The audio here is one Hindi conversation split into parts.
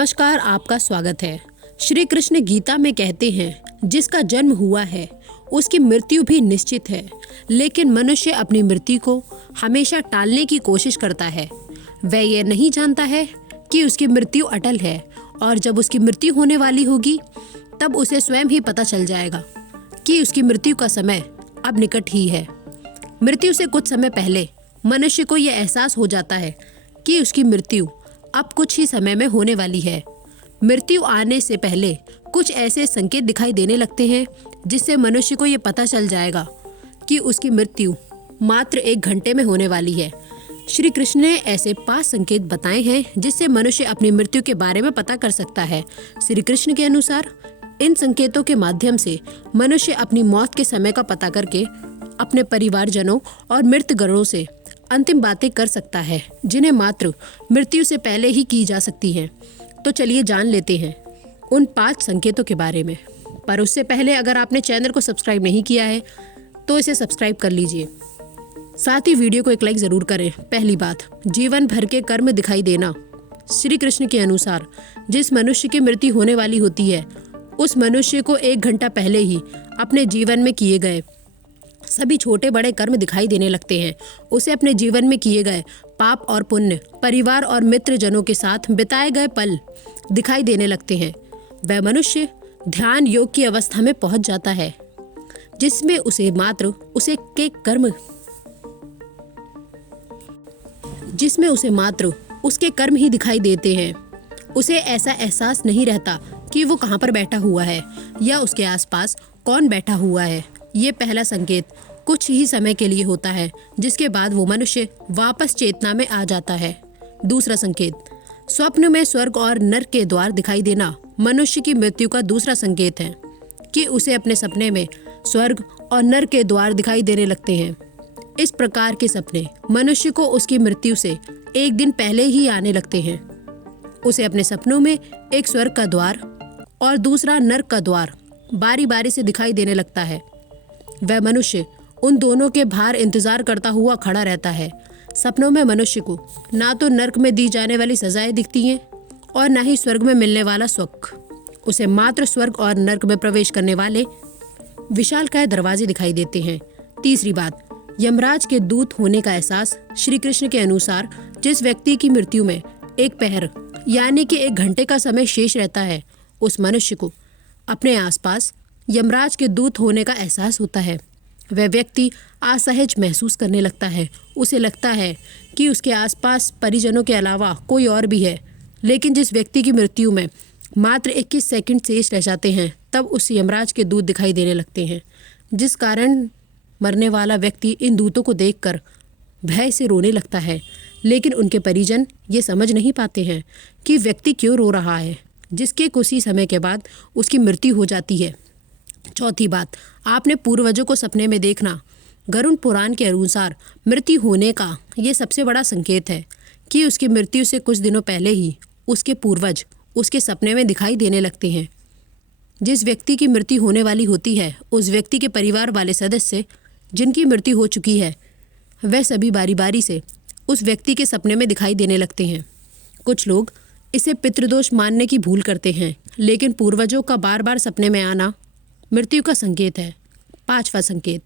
नमस्कार, आपका स्वागत है। श्री कृष्ण गीता में कहते हैं, जिसका जन्म हुआ है उसकी मृत्यु भी निश्चित है, लेकिन मनुष्य अपनी मृत्यु को हमेशा टालने की कोशिश करता है। वह यह नहीं जानता है कि उसकी मृत्यु अटल है, और जब उसकी मृत्यु होने वाली होगी तब उसे स्वयं ही पता चल जाएगा कि उसकी मृत्यु का समय अब निकट ही है। मृत्यु से कुछ समय पहले मनुष्य को यह एहसास हो जाता है कि उसकी मृत्यु अब कुछ ही समय में होने वाली है। मृत्यु आने से पहले कुछ ऐसे संकेत दिखाई देने लगते हैं जिससे मनुष्य को ये पता चल जाएगा कि उसकी मृत्यु मात्र 1 घंटे में होने वाली है। श्री कृष्ण ने ऐसे 5 संकेत बताए हैं जिससे मनुष्य अपनी मृत्यु के बारे में पता कर सकता है। श्री कृष्ण के अनुसार इन संकेतों के माध्यम से मनुष्य अपनी मौत के समय का पता करके अपने परिवारजनों और मृतगणों से अंतिम बातें कर सकता है, जिन्हें मात्र मृत्यु से पहले ही की जा सकती हैं। तो चलिए जान लेते हैं उन 5 संकेतों के बारे में। पर उससे पहले अगर आपने चैनल को सब्सक्राइब नहीं किया है तो इसे सब्सक्राइब कर लीजिए। साथ ही वीडियो को एक लाइक ज़रूर करें। पहली बात, जीवन भर के कर्म दिखाई देना। श्री कृष्ण के अनुसार जिस मनुष्य की मृत्यु होने वाली होती है उस मनुष्य को 1 घंटा पहले ही अपने जीवन में किए गए सभी छोटे बड़े कर्म दिखाई देने लगते हैं। उसे अपने जीवन में किए गए पाप और पुण्य, परिवार और मित्रजनों के साथ बिताए गए पल दिखाई देने लगते हैं। वह मनुष्य ध्यान योग की अवस्था में पहुंच जाता है, जिसमें उसे मात्र उसके कर्म ही दिखाई देते हैं। उसे ऐसा एहसास नहीं रहता कि वो कहाँ पर बैठा हुआ है या उसके आसपास कौन बैठा हुआ है। ये पहला संकेत कुछ ही समय के लिए होता है, जिसके बाद वो मनुष्य वापस चेतना में आ जाता है। दूसरा संकेत, स्वप्न में स्वर्ग और नरक के द्वार दिखाई देना मनुष्य की मृत्यु का दूसरा संकेत है कि उसे अपने सपने में स्वर्ग और नरक के द्वार दिखाई देने लगते हैं। इस प्रकार के सपने मनुष्य को उसकी मृत्यु से 1 दिन पहले ही आने लगते हैं। उसे अपने सपनों में एक स्वर्ग का द्वार और दूसरा नरक का द्वार बारी बारी से दिखाई देने लगता है। वह मनुष्य उन दोनों के बाहर इंतजार करता हुआ खड़ा रहता है। सपनों में मनुष्य को ना तो नरक में दी जाने वाली सजाएं दिखती हैं और ना ही स्वर्ग में मिलने वाला सुख। उसे मात्र स्वर्ग और नरक में प्रवेश करने वाले विशालकाय दरवाजे दिखाई देते हैं। तीसरी बात, यमराज के दूत होने का एहसास। श्री कृष्ण के अनुसार जिस व्यक्ति की मृत्यु में 1 पहर यानी कि 1 घंटे का समय शेष रहता है, उस मनुष्य को अपने आसपास यमराज के दूत होने का एहसास होता है। वह व्यक्ति असहज महसूस करने लगता है। उसे लगता है कि उसके आसपास परिजनों के अलावा कोई और भी है। लेकिन जिस व्यक्ति की मृत्यु में मात्र 21 सेकंड शेष रह जाते हैं, तब उस यमराज के दूत दिखाई देने लगते हैं, जिस कारण मरने वाला व्यक्ति इन दूतों को देखकर भय से रोने लगता है। लेकिन उनके परिजन ये समझ नहीं पाते हैं कि व्यक्ति क्यों रो रहा है, जिसके कुछ ही समय के बाद उसकी मृत्यु हो जाती है। चौथी बात, आपने पूर्वजों को सपने में देखना। गरुड़ पुराण के अनुसार मृत्यु होने का ये सबसे बड़ा संकेत है कि उसकी मृत्यु से कुछ दिनों पहले ही उसके पूर्वज उसके सपने में दिखाई देने लगते हैं। जिस व्यक्ति की मृत्यु होने वाली होती है, उस व्यक्ति के परिवार वाले सदस्य जिनकी मृत्यु हो चुकी है, वह सभी बारी बारी से उस व्यक्ति के सपने में दिखाई देने लगते हैं। कुछ लोग इसे पितृदोष मानने की भूल करते हैं, लेकिन पूर्वजों का बार बार सपने में आना मृत्यु का संकेत है। 5वां संकेत,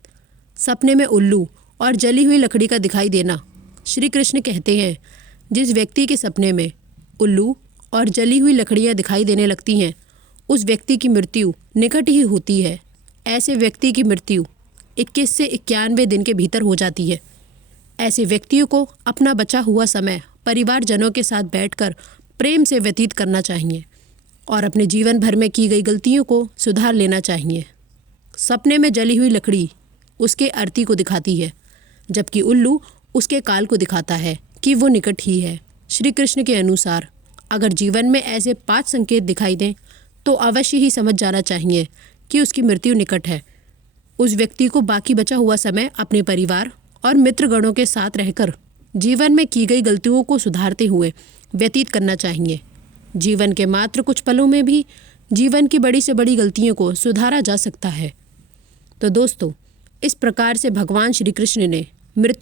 सपने में उल्लू और जली हुई लकड़ी का दिखाई देना। श्री कृष्ण कहते हैं, जिस व्यक्ति के सपने में उल्लू और जली हुई लकड़ियां दिखाई देने लगती हैं, उस व्यक्ति की मृत्यु निकट ही होती है। ऐसे व्यक्ति की मृत्यु 21 से 91 दिन के भीतर हो जाती है। ऐसे व्यक्तियों को अपना बचा हुआ समय परिवारजनों के साथ बैठकर प्रेम से व्यतीत करना चाहिए और अपने जीवन भर में की गई गलतियों को सुधार लेना चाहिए। सपने में जली हुई लकड़ी उसके अर्थी को दिखाती है, जबकि उल्लू उसके काल को दिखाता है कि वो निकट ही है। श्री कृष्ण के अनुसार अगर जीवन में ऐसे 5 संकेत दिखाई दें तो अवश्य ही समझ जाना चाहिए कि उसकी मृत्यु निकट है। उस व्यक्ति को बाकी बचा हुआ समय अपने परिवार और मित्रगणों के साथ रहकर जीवन में की गई गलतियों को सुधारते हुए व्यतीत करना चाहिए। जीवन के मात्र कुछ पलों में भी जीवन की बड़ी से बड़ी गलतियों को सुधारा जा सकता है। तो दोस्तों, इस प्रकार से भगवान श्री कृष्ण ने मृत्यु